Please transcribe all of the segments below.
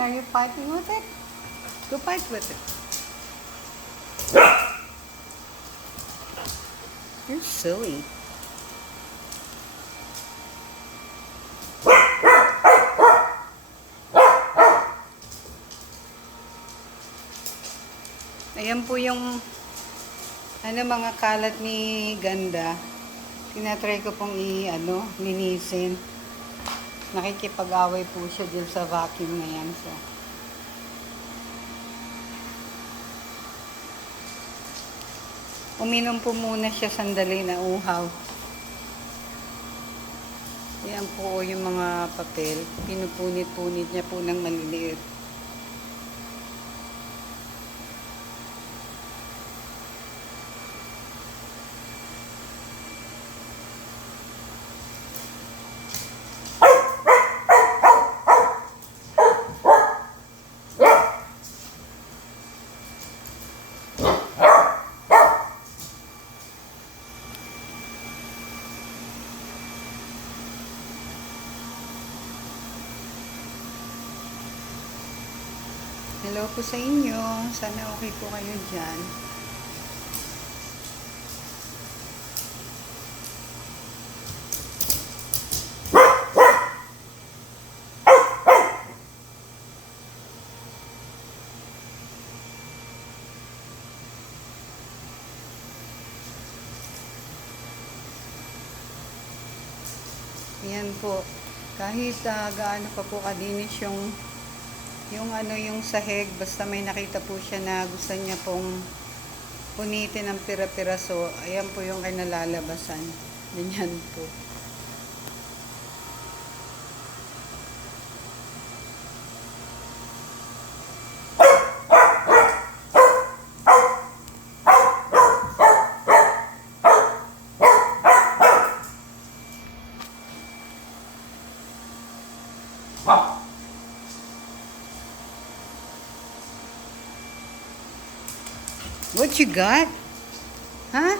are you fighting with it? Go fight with it. You're silly. Ayan po yung ano mga kalat ni Ganda. Tinatry ko pong i ano, linisin. Nakikipag-away po siya dun sa vacuum na yan. So, uminom po muna siya sandali na uhaw. Yan po yung mga papel. Pinupunit-punit niya po ng maliliit. Hello po sa inyo. Sana okay po kayo dyan. Yan po. Kahit ah, gaano pa po kadinis yung yung ano yung sahig, basta may nakita po siya na gusto niya pong punitin ng pira-piraso, ayan po yung kinalalabasan. Ganyan po. What you got? Huh?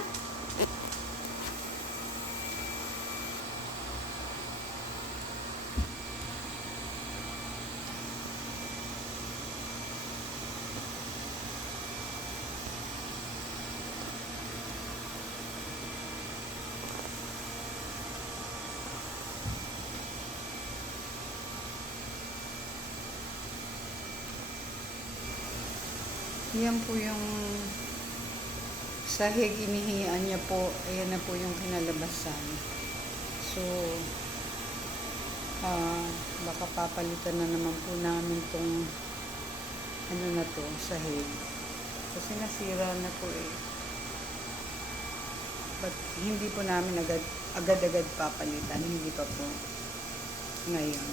Yan po yung sahig inihian niya po. Ayan na po yung kinalabasan. So, ah baka papalitan na naman po namin tong ano na to, sahig. Kasi nasira na po eh. But hindi po namin agad agad-agad papalitan. Hindi pa po ngayon.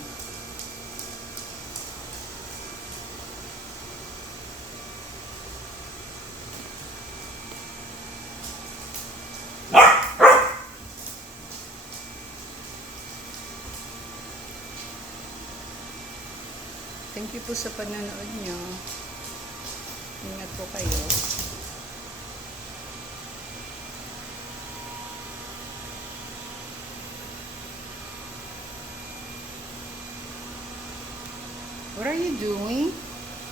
Thank you po sa panonood nyo. Ingat po kayo. What are you doing?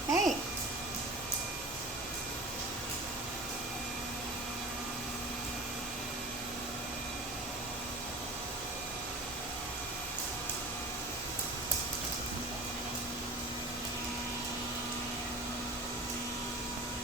Hey!